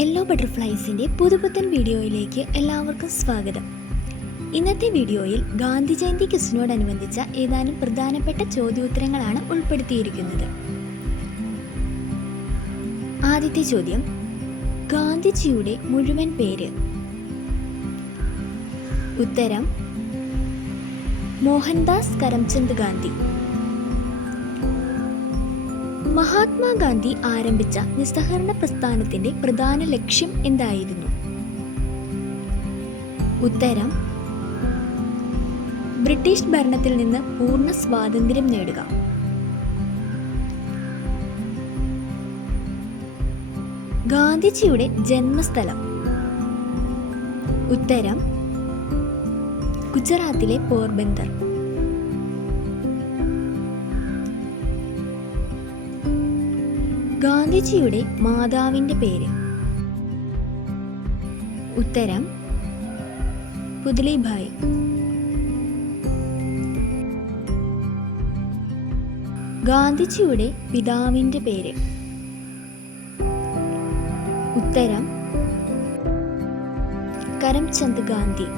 Yellow ബട്ടർഫ്ലൈസിൻ്റെ പുതുപുത്തൻ വീഡിയോയിലേക്ക് എല്ലാവർക്കും സ്വാഗതം. ഇന്നത്തെ വീഡിയോയിൽ ഗാന്ധി ജയന്തി ക്വിസിനോടനുബന്ധിച്ച ഏതാനും പ്രധാനപ്പെട്ട ചോദ്യോത്തരങ്ങളാണ് ഉൾപ്പെടുത്തിയിരിക്കുന്നത്. ആദ്യത്തെ ചോദ്യം, ഗാന്ധിജിയുടെ മുഴുവൻ പേര്? ഉത്തരം മോഹൻദാസ് കരംചന്ദ് ഗാന്ധി. മഹാത്മാഗാന്ധി ആരംഭിച്ച നിസ്സഹകരണ പ്രസ്ഥാനത്തിന്റെ പ്രധാന ലക്ഷ്യം എന്തായിരുന്നു? ഉത്തരം ബ്രിട്ടീഷ് ഭരണത്തിൽ നിന്ന് പൂർണ്ണ സ്വാതന്ത്ര്യം നേടുക. ഗാന്ധിജിയുടെ ജന്മസ്ഥലം? ഉത്തരം ഗുജറാത്തിലെ പോർബന്ദർ. ഗാന്ധിജിയുടെ മാതാവിൻ്റെ പേര്? ഉത്തരം പുത്ലിഭായ്. ഗാന്ധിജിയുടെ പിതാവിൻ്റെ പേര്? ഉത്തരം കരംചന്ദ് ഗാന്ധി.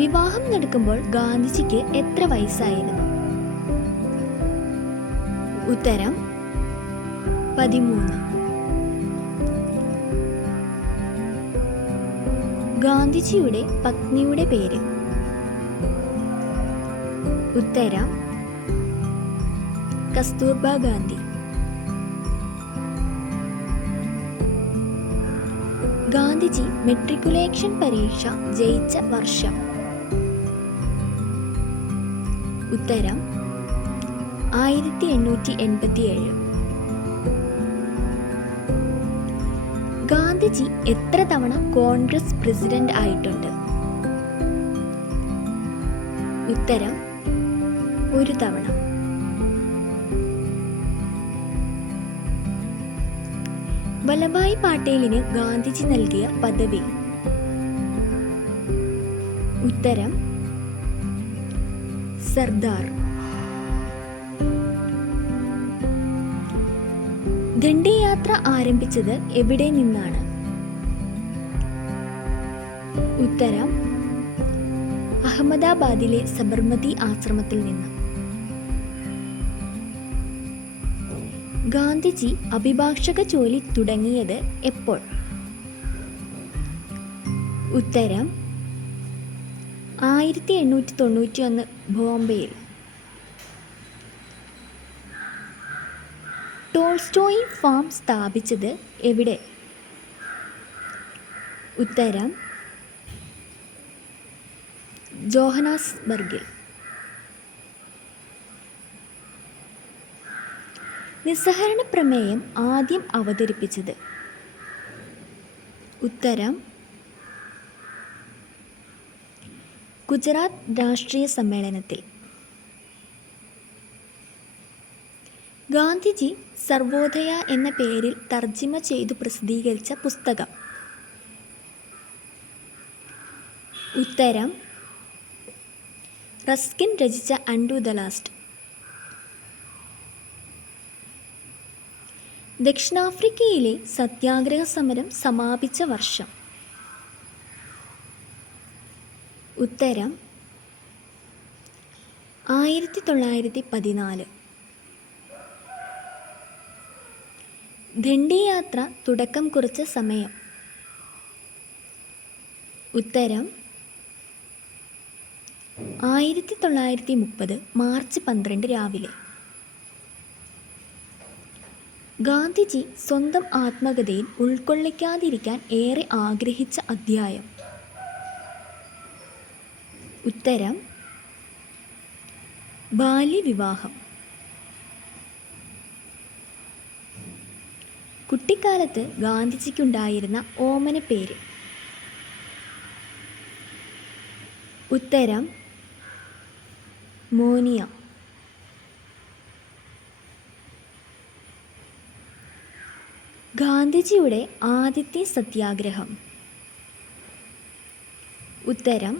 വിവാഹം നടക്കുമ്പോൾ ഗാന്ധിജിക്ക് എത്ര വയസ്സായിരുന്നു? ഉത്തരം 13. ഗാന്ധിജിയുടെ പത്നിയുടെ പേര്? ഉത്തരം കസ്തൂർബ ഗാന്ധി. ഗാന്ധിജി മെട്രിക്കുലേഷൻ പരീക്ഷ ജയിച്ച വർഷം? ഉത്തരം 1887. ഗാന്ധിജി എത്ര തവണ കോൺഗ്രസ് പ്രസിഡന്റ് ആയിട്ടുണ്ട്? ഉത്തരം 1 തവണ. വല്ലഭായ് പട്ടേലിന് ഗാന്ധിജി നൽകിയ പദവി? ഉത്തരം സർദാർ. ദണ്ഡിയാത്ര ആരംഭിച്ചത് എവിടെ നിന്നാണ്? ഉത്തരം അഹമ്മദാബാദിലെ സബർമതി ആശ്രമത്തിൽ നിന്ന്. ഗാന്ധിജി അഭിഭാഷക ജോലി തുടങ്ങിയത് എപ്പോൾ? ഉത്തരം 1891 ബോംബെയിൽ. ടോൾസ്റ്റോയ് ഫാം സ്ഥാപിച്ചത് എവിടെ? ഉത്തരം ജോഹനാസ്ബർഗിൽ. നിസ്സഹകരണ പ്രമേയം ആദ്യം അവതരിപ്പിച്ചത്? ഉത്തരം ഗുജറാത്ത് രാഷ്ട്രീയ സമ്മേളനത്തിൽ. ഗാന്ധിജി സർവോദയ എന്ന പേരിൽ തർജിമ ചെയ്തു പ്രസിദ്ധീകരിച്ച പുസ്തകം? ഉത്തരം റസ്കിൻ രചിച്ച അൺടു ദ ലാസ്റ്റ്. ദക്ഷിണാഫ്രിക്കയിലെ സത്യാഗ്രഹ സമരം സമാപിച്ച വർഷം? ഉത്തരം 1914. ദണ്ഡിയാത്ര തുടക്കം കുറിച്ച സമയം? ഉത്തരം 1930 മാർച്ച് 12 രാവിലെ. ഗാന്ധിജി സ്വന്തം ആത്മകഥയിൽ ഉൾക്കൊള്ളിക്കാതിരിക്കാൻ ഏറെ ആഗ്രഹിച്ച അധ്യായം? ഉത്തരം ബാല്യവിവാഹം. കുട്ടിക്കാലത്ത് ഗാന്ധിജിക്കുണ്ടായിരുന്ന ഓമന പേര്? ഉത്തരം മോനിയ. ഗാന്ധിജിയുടെ ആദ്യത്തെ സത്യാഗ്രഹം? ഉത്തരം